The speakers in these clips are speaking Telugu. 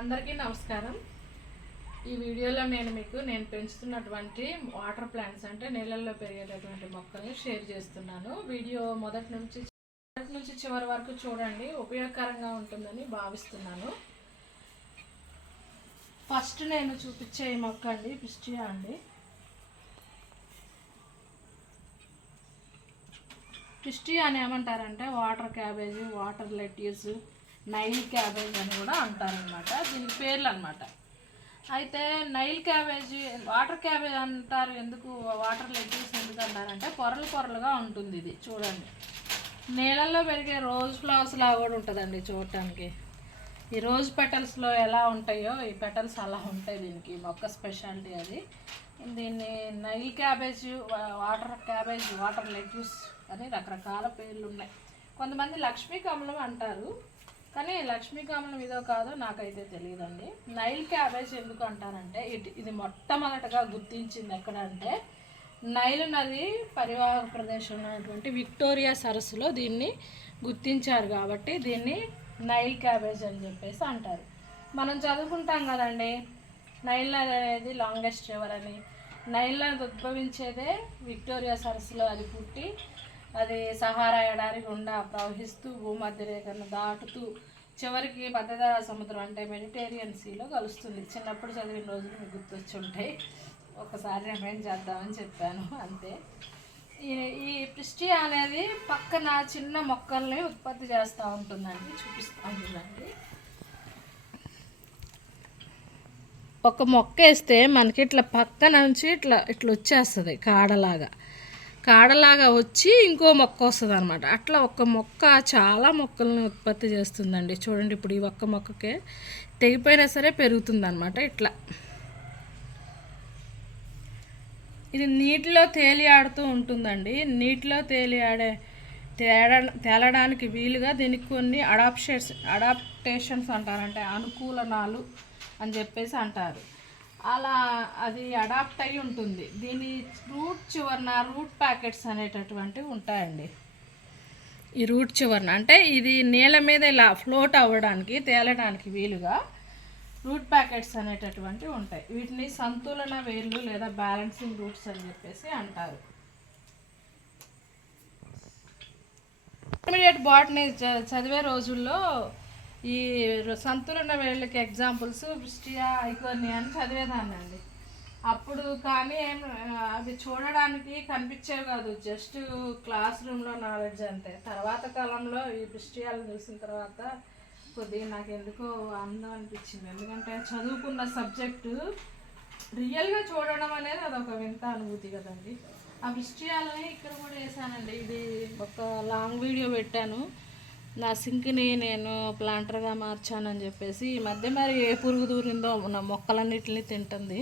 అందరికీ నమస్కారం. ఈ వీడియోలో నేను పెంచుతున్నటువంటి వాటర్ ప్లాంట్స్ అంటే నీళ్ళల్లో పెరిగేటటువంటి మొక్కల్ని షేర్ చేస్తున్నాను. వీడియో మొదటి నుంచి చివరి వరకు చూడండి, ఉపయోగకరంగా ఉంటుందని భావిస్తున్నాను. ఫస్ట్ నేను చూపించే ఈ మొక్క అండి పిస్టియా అండి. పిస్టియా అని ఏమంటారంటే water cabbage, water lettuce, Nile cabbage అని కూడా అంటారనమాట. దీనికి పేర్లు అనమాట. అయితే నైల్ క్యాబేజీ, వాటర్ క్యాబేజ్ అంటారు. ఎందుకు వాటర్ లెట్యూస్ ఎందుకు అంటారంటే పొరలు పొరలుగా ఉంటుంది. ఇది చూడండి, నీళ్ళల్లో పెరిగే రోజ్ ఫ్లవర్స్ లాగా కూడా ఉంటుందండి చూడటానికి. ఈ రోజ్ పెటల్స్లో ఎలా ఉంటాయో ఈ పెటల్స్ అలా ఉంటాయి. దీనికి మొక్క స్పెషాలిటీ అది. దీన్ని Nile cabbage, water cabbage, water lettuce అని రకరకాల పేర్లు ఉన్నాయి. కొంతమంది లక్ష్మీ కమలం అంటారు, కానీ లక్ష్మీ కమలం ఇదో కాదో నాకైతే తెలియదండి. నైల్ క్యాబేజ్ ఎందుకు అంటారంటే ఇది మొట్టమొదటగా గుర్తించింది ఎక్కడంటే నైల్ నది పరివాహక ప్రదేశం ఉన్నటువంటి విక్టోరియా సరస్సులో దీన్ని గుర్తించారు. కాబట్టి దీన్ని నైల్ క్యాబేజ్ అని చెప్పేసి అంటారు. మనం చదువుకుంటాం కదండి, నైల్ నది అనేది లాంగెస్ట్ రివర్ అని. నైల్ నది ఉద్భవించేదే విక్టోరియా సరస్సులో అది పుట్టి అది సహారా ఎడారి గుండా ప్రవహిస్తూ భూమధ్య రేఖను దాటుతూ చివరికి మధ్యధరా సముద్రం అంటే మెడిటేరియన్ సీలో కలుస్తుంది. చిన్నప్పుడు చదివిన రోజులు మీకు గుర్తొచ్చి ఉంటాయి. ఒకసారి రిమైండ్ చేద్దామని చెప్పాను అంతే. ఈ పిస్టియా అనేది పక్కన చిన్న మొక్కల్ని ఉత్పత్తి చేస్తూ ఉంటుందండి. చూపిస్తూ ఉంటుందండి. ఒక మొక్క వేస్తే మనకి ఇట్లా పక్క నుంచి ఇట్లా వచ్చేస్తుంది కాడలాగా వచ్చి ఇంకో మొక్క వస్తుంది అనమాట. అట్లా ఒక్క మొక్క చాలా మొక్కలను ఉత్పత్తి చేస్తుందండి. చూడండి, ఇప్పుడు ఈ ఒక్క మొక్కకే తెగిపోయినా సరే పెరుగుతుంది అనమాట. ఇట్లా ఇది నీటిలో తేలియాడుతూ ఉంటుందండి. నీటిలో తేలడానికి వీలుగా దీనికి కొన్ని అడాప్టేషన్స్ అంటారంటే అనుకూలనాలు అని చెప్పేసి అంటారు. అలా అది అడాప్ట్ అయి ఉంటుంది. దీని రూట్ చివరన రూట్ ప్యాకెట్స్ అనేటటువంటివి ఉంటాయండి. ఈ రూట్ చివరన అంటే ఇది నీళ్ళ మీద ఇలా ఫ్లోట్ అవ్వడానికి, తేలడానికి వీలుగా రూట్ ప్యాకెట్స్ అనేటటువంటివి ఉంటాయి. వీటిని సంతులన వేర్లు లేదా బ్యాలెన్సింగ్ రూట్స్ అని చెప్పేసి అంటారు. ఇంటర్మీడియట్ బాటనీ చదివే రోజుల్లో ఈ సంతులన వేళ్ళకి ఎగ్జాంపుల్స్ పిస్టియా, ఐకోర్నియా అని చదివేదాన్నండి. అప్పుడు కానీ అవి చూడడానికి కనిపించేవి కాదు, జస్ట్ క్లాస్ రూమ్లో నాలెడ్జ్ అంతే. తర్వాత కాలంలో ఈ పిస్టియాలను చూసిన తర్వాత కొద్దిగా నాకు ఎందుకో అందం అనిపించింది. ఎందుకంటే చదువుకున్న సబ్జెక్టు రియల్గా చూడడం అనేది అదొక వింత అనుభూతి కదండి. ఆ పిస్టియాలని ఇక్కడ కూడా వేసానండి. ఇది ఒక లాంగ్ వీడియో పెట్టాను. నా సింక్ని నేను ప్లాంటర్గా మార్చానని చెప్పేసి. ఈ మధ్య మరి ఏ పురుగు దూరిందో నా మొక్కలన్నిటిని తింటుంది.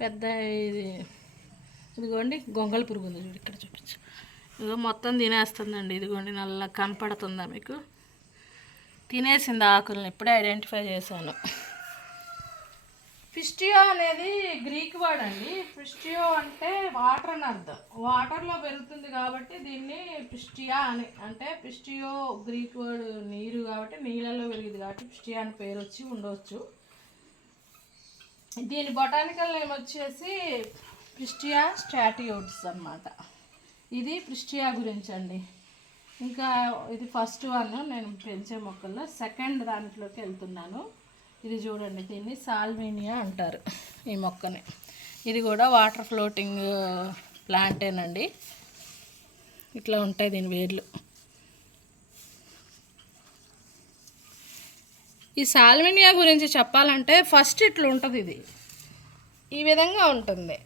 పెద్ద ఇదిగోండి గొంగళి పురుగు ఉంది చూడు, ఇక్కడ చూపించు. ఇదిగో మొత్తం తినేస్తుందండి. ఇదిగోండి నల్ల కనపడుతుందా మీకు? తినేసింది ఆకులను. ఇప్పుడే ఐడెంటిఫై చేశాను. పిస్టియో అనేది గ్రీక్ వర్డ్ అండి. పిస్టియో అంటే వాటర్ అని అర్థం. వాటర్లో పెరుగుతుంది కాబట్టి దీన్ని పిస్టియా అని అంటే, పిస్టియో గ్రీక్ వర్డ్ నీరు కాబట్టి నీళ్ళలో పెరిగింది కాబట్టి పిస్టియా అని పేరు వచ్చి ఉండవచ్చు. దీని బొటానికల్ నేమ్ వచ్చేసి పిస్టియా స్టాటియోడ్స్ అన్నమాట. ఇది పిస్టియా గురించి అండి. ఇంకా ఇది ఫస్ట్ వన్ నేను పెంచే మొక్కల్లో. సెకండ్ దాంట్లోకి వెళ్తున్నాను. ఇది చూడండి, దీన్ని సాల్వినియా అంటారు ఈ మొక్కని. ఇది కూడా వాటర్ ఫ్లోటింగ్ ప్లాంటేనండి. ఇట్లా ఉంటాయి దీని వేర్లు. ఈ సాల్వినియా గురించి చెప్పాలంటే ఫస్ట్ ఇట్లా ఉంటుంది. ఇది ఈ విధంగా ఉంటుంది.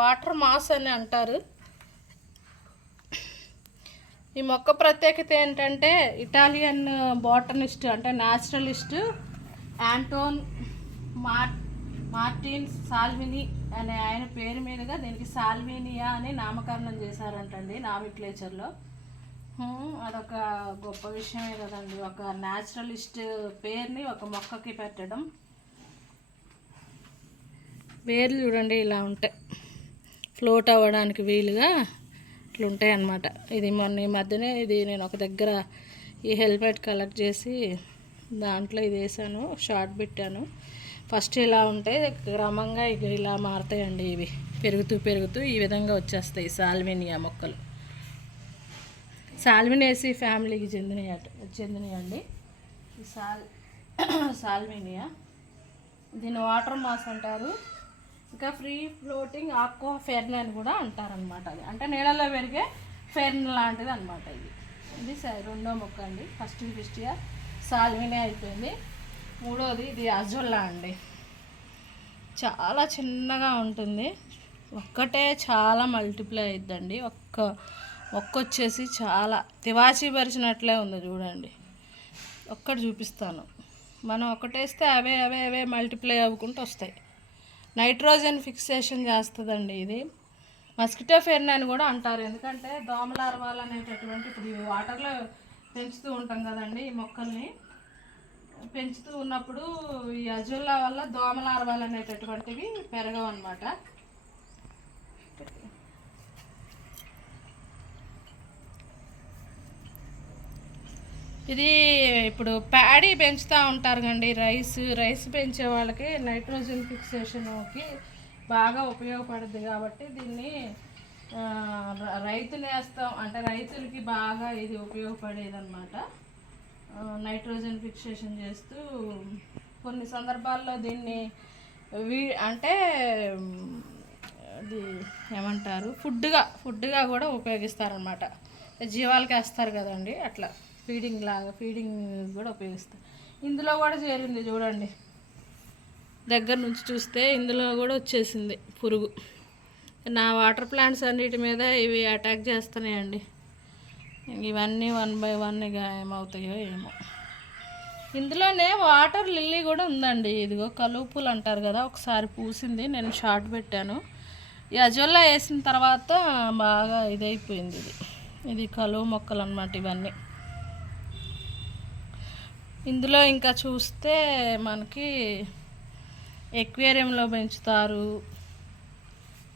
వాటర్ మాస్ అని అంటారు. ఈ మొక్క ప్రత్యేకత ఏంటంటే ఇటాలియన్ బాటనిస్ట్ అంటే న్యాచురలిస్ట్ యాంటోన్ మార్టిన్ సాల్విని అనే ఆయన పేరు మీదుగా దీనికి సాల్వినియా అని నామకరణం చేశారంటండి నామిక్లేచర్లో. అదొక గొప్ప విషయమే కదండి, ఒక న్యాచురలిస్ట్ పేరుని ఒక మొక్కకి పెట్టడం. వేర్లు చూడండి ఇలా ఉంటాయి, ఫ్లోట్ అవ్వడానికి వీలుగా ఇట్లా ఉంటాయి అన్నమాట. ఇది మొన్న ఈ మధ్యనే ఇది నేను ఒక దగ్గర ఈ హెల్మెట్ కలెక్ట్ చేసి దాంట్లో ఇది వేసాను, షార్ట్ పెట్టాను. ఫస్ట్ ఇలా ఉంటే క్రమంగా ఇక ఇలా మారుతాయండి. ఇవి పెరుగుతూ పెరుగుతూ ఈ విధంగా వచ్చేస్తాయి సాల్వినియా మొక్కలు. సాల్వినేసి ఫ్యామిలీకి చెందినయండి ఈ సాల్వినియా. దీన్ని వాటర్ మాస్ అంటారు. ఇంకా ఫ్రీ ఫ్లోటింగ్ ఆక్వా ఫెర్న్ అని కూడా అంటారనమాట. అది అంటే నీళ్ళలో పెరిగే ఫెర్న్ లాంటిది అనమాట. ఇది రెండో మొక్క అండి. ఫస్ట్ విస్టియా సాల్వినియా అయిపోయింది. మూడోది ఇది అజొల్లా అండి. చాలా చిన్నగా ఉంటుంది, ఒక్కటే చాలా మల్టిప్లై అయిద్దండి. మొక్క వచ్చేసి చాలా తివాచీ పరిచినట్లే ఉంది చూడండి. ఒక్కటి చూపిస్తాను. మనం ఒకటేస్తే అవే అవే అవే మల్టిప్లై అవ్వుకుంటూ వస్తాయి. నైట్రోజన్ ఫిక్సేషన్ చేస్తుందండి ఇది. మస్కిటో ఫెర్న్ అని కూడా అంటారు. ఎందుకంటే దోమల అరవాలు అనేటటువంటి ఇప్పుడు వాటర్లో పెంచుతూ ఉంటాం కదండి. ఈ మొక్కల్ని పెంచుతూ ఉన్నప్పుడు ఈ అజొల్లా వల్ల దోమల అరవాలు అనేటటువంటివి పెరగవు అన్నమాట. ఇది ఇప్పుడు ప్యాడీ పెంచుతూ ఉంటారు కండి. రైస్ పెంచే వాళ్ళకి నైట్రోజన్ ఫిక్సేషన్కి బాగా ఉపయోగపడుద్ది. కాబట్టి దీన్ని రైతు నేస్తం అంటే రైతులకి బాగా ఇది ఉపయోగపడేదన్నమాట. నైట్రోజన్ ఫిక్సేషన్ చేస్తూ కొన్ని సందర్భాల్లో దీన్ని అంటే అది ఏమంటారు ఫుడ్గా కూడా ఉపయోగిస్తారనమాట. జీవాలకి వేస్తారు కదండి, అట్లా ఫీడింగ్ కూడా ఉపయోగిస్తారు. ఇందులో కూడా చేరింది చూడండి. దగ్గర నుంచి చూస్తే ఇందులో కూడా వచ్చేసింది పురుగు. నా వాటర్ ప్లాంట్స్ అన్నిటి మీద ఇవి అటాక్ చేస్తున్నాయండి. ఇవన్నీ 1 by 1 ఇక ఏమవుతాయో ఏమో. ఇందులోనే వాటర్ లిల్లీ కూడా ఉందండి. ఇదిగో కలుపులు అంటారు కదా, ఒకసారి పూసింది, నేను షార్ట్ పెట్టాను. ఈ అజొల్లా వేసిన తర్వాత బాగా ఇదైపోయింది. ఇది కలువ మొక్కలు అన్నమాట ఇవన్నీ. ఇందులో ఇంకా చూస్తే మనకి ఎక్వేరియంలో పెంచుతారు.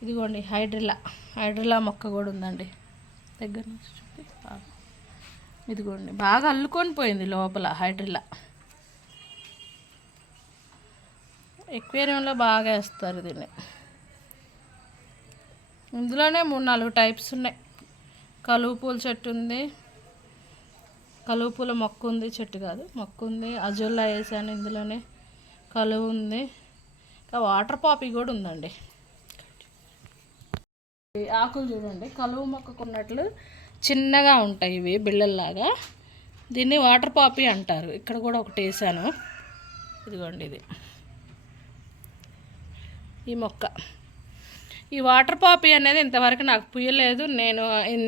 ఇదిగోండి హైడ్రిల్లా మొక్క కూడా ఉందండి. దగ్గర నుంచి చూపి. ఇదిగోండి బాగా అల్లుకొని పోయింది లోపల హైడ్రిల్లా. ఎక్వేరియంలో బాగా వేస్తారు దీన్ని. ఇందులోనే 3-4 టైప్స్ ఉన్నాయి. కలువ పూల చెట్టు ఉంది, కలువ పూల మొక్క ఉంది, చెట్టు కాదు మొక్క ఉంది. అజొల్లా వేసాను ఇందులోనే. కలువ ఉంది, ఇంకా వాటర్ పాపీ కూడా ఉందండి. ఆకులు చూడండి కలువ మొక్కకు ఉన్నట్లు చిన్నగా ఉంటాయి ఇవి బిళ్ళల్లాగా. దీన్ని వాటర్ పాపీ అంటారు. ఇక్కడ కూడా ఒకటి వేసాను. ఇదిగోండి ఇది ఈ మొక్క. ఈ వాటర్ పాపీ అనేది ఇంతవరకు నాకు పుయ్యలేదు.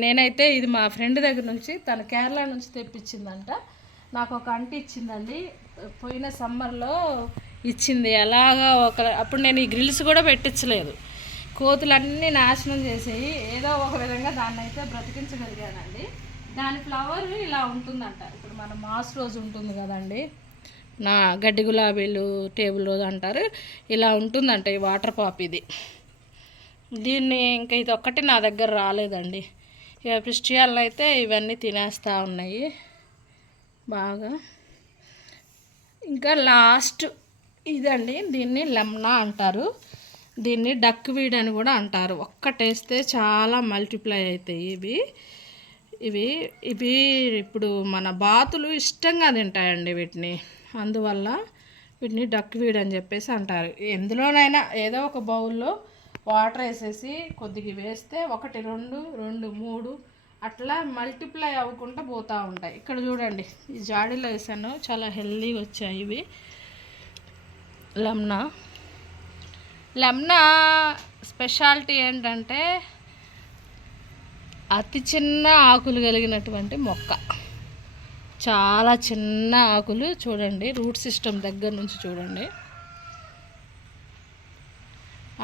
నేనైతే ఇది మా ఫ్రెండ్ దగ్గర నుంచి, తన కేరళ నుంచి తెప్పించిందంట. నాకు ఒక అంటి ఇచ్చిందండి, పోయిన సమ్మర్లో ఇచ్చింది. అలాగా అప్పుడు నేను ఈ గ్రిల్స్ కూడా పెట్టించలేదు. కోతులన్నీ నాశనం చేసేవి. ఏదో ఒక విధంగా దాన్ని అయితే బ్రతికించగలిగానండి. దాని ఫ్లవర్ ఇలా ఉంటుందంట. ఇప్పుడు మన మాస్ రోజ్ ఉంటుంది కదండి, నా గడ్డి గులాబీలు టేబుల్ రోజ్ అంటారు, ఇలా ఉంటుందంట ఈ వాటర్ పాపీది. దీన్ని ఇంకా ఇది ఒక్కటి నా దగ్గర రాలేదండి. ఇక క్రిస్టియన్లు అయితే ఇవన్నీ తినేస్తూ ఉన్నాయి బాగా. ఇంకా లాస్ట్ ఇదండి, దీన్ని లెమ్నా అంటారు. దీన్ని డక్ వీడ్ అని కూడా అంటారు. ఒక్కటేస్తే చాలా మల్టిప్లై అవుతాయి ఇవి ఇప్పుడు మన బాతులు ఇష్టంగా తింటాయండి వీటిని. అందువల్ల వీటిని డక్ వీడ్ అని చెప్పేసి అంటారు. ఎందులోనైనా ఏదో ఒక బౌల్లో వాటర్ వేసేసి కొద్దిగా వేస్తే 1 2 2 3 అట్లా మల్టిప్లై అవ్వకుండా పోతూ ఉంటాయి. ఇక్కడ చూడండి ఈ జాడీలో వేసాను, చాలా హెల్దీగా వచ్చాయి ఇవి. లెమ్నా స్పెషాలిటీ ఏంటంటే అతి చిన్న ఆకులు కలిగినటువంటి మొక్క. చాలా చిన్న ఆకులు చూడండి, రూట్ సిస్టమ్ దగ్గర నుంచి చూడండి.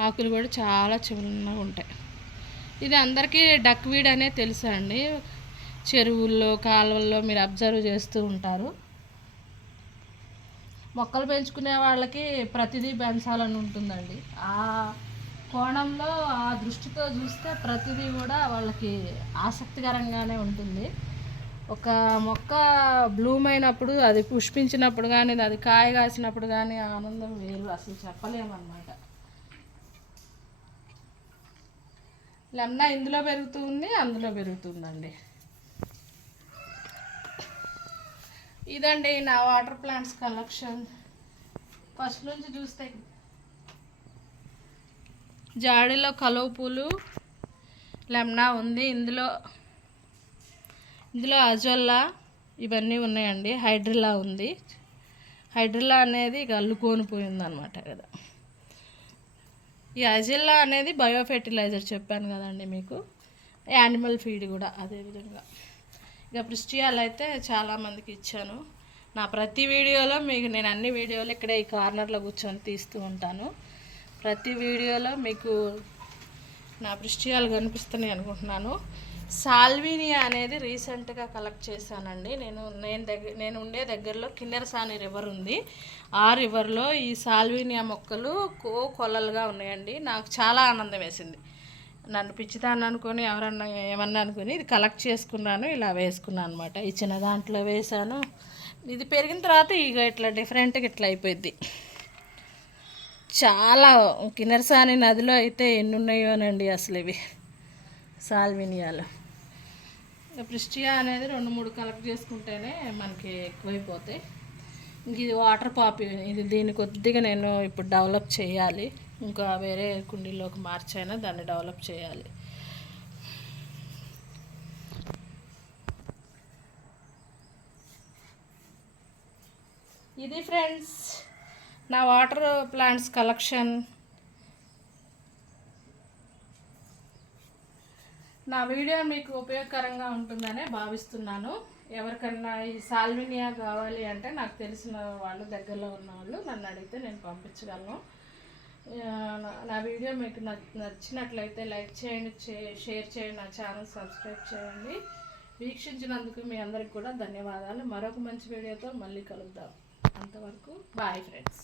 ఆకులు కూడా చాలా చిన్నగా ఉంటాయి. ఇది అందరికీ డక్ వీడ్ అనే తెలుసా అండి. చెరువుల్లో కాలువల్లో మీరు అబ్జర్వ్ చేస్తూ ఉంటారు. మొక్కలు పెంచుకునే వాళ్ళకి ప్రతిదీ పెంచాలని ఉంటుందండి. ఆ కోణంలో ఆ దృష్టితో చూస్తే ప్రతిదీ కూడా వాళ్ళకి ఆసక్తికరంగానే ఉంటుంది. ఒక మొక్క బ్లూమ్ అయినప్పుడు, అది పుష్పించినప్పుడు కానీ, అది కాయ కాసినప్పుడు కానీ ఆనందం వేరు, అసలు చెప్పలేమన్నమాట. లెమనా ఇందులో పెరుగుతుంది, అందులో పెరుగుతుందండి. ఇదండి నా వాటర్ ప్లాంట్స్ కలెక్షన్. ఫస్ట్ నుంచి చూస్తే జాడీలో కలువ పూలు, లెమనా ఉంది, ఇందులో అజోల్లా ఇవన్నీ ఉన్నాయండి. హైడ్రిల్లా ఉంది. హైడ్రిల్లా అనేది ఇక అల్లుకొని పోయిందనమాట కదా. ఈ అజిల్లా అనేది బయో ఫెర్టిలైజర్ చెప్పాను కదండి మీకు. యానిమల్ ఫీడ్ కూడా అదేవిధంగా. ఇక ప్రిస్టియాలు అయితే చాలామందికి ఇచ్చాను. నా ప్రతి వీడియోలో మీకు నేను అన్ని వీడియోలు ఇక్కడే ఈ కార్నర్లో కూర్చొని తీస్తూ ఉంటాను. ప్రతి వీడియోలో మీకు నా ప్రిస్టియాలు కనిపిస్తున్నాయి అనుకుంటున్నాను. సాల్వినియా అనేది రీసెంట్గా కలెక్ట్ చేశానండి. నేను ఉండే దగ్గరలో కిన్నెరసాని రివర్ ఉంది. ఆ రివర్లో ఈ సాల్వినియా మొక్కలు కొలలుగా ఉన్నాయండి. నాకు చాలా ఆనందం వేసింది. నన్ను పిచ్చిదాన్ని అనుకొని ఎవరన్నా ఏమన్నా అనుకుని ఇది కలెక్ట్ చేసుకున్నాను, ఇలా వేసుకున్నాను అనమాట. ఈ చిన్న దాంట్లో వేసాను. ఇది పెరిగిన తర్వాత ఇక ఇట్లా డిఫరెంట్గా ఇట్లా అయిపోయింది. చాలా కిన్నెరసాని నదిలో అయితే ఎన్ని ఉన్నాయోనండి అసలు ఇవి సాల్వినియాలు. ప్రిస్టియా అనేది 2-3 కలెక్ట్ చేసుకుంటేనే మనకి ఎక్కువైపోతాయి. ఇంక ఇది వాటర్ పాపీ, ఇది దీన్ని కొద్దిగా నేను ఇప్పుడు డెవలప్ చేయాలి. ఇంకా వేరే కుండీలోకి మార్చైనా దాన్ని డెవలప్ చేయాలి. ఇది ఫ్రెండ్స్ నా వాటర్ ప్లాంట్స్ కలెక్షన్. నా వీడియో మీకు ఉపయోగకరంగా ఉంటుందనే భావిస్తున్నాను. ఎవరికన్నా ఈ సాల్వినియా కావాలి అంటే నాకు తెలిసిన వాళ్ళు, దగ్గరలో ఉన్న వాళ్ళు నన్ను అడిగితే నేను పంపించగలను. నా వీడియో మీకు నచ్చినట్లయితే లైక్ చేయండి, షేర్ చేయండి, నా ఛానల్ సబ్స్క్రైబ్ చేయండి. వీక్షించినందుకు మీ అందరికి కూడా ధన్యవాదాలు. మరొక మంచి వీడియోతో మళ్ళీ కలుద్దాం. అంతవరకు బాయ్ ఫ్రెండ్స్.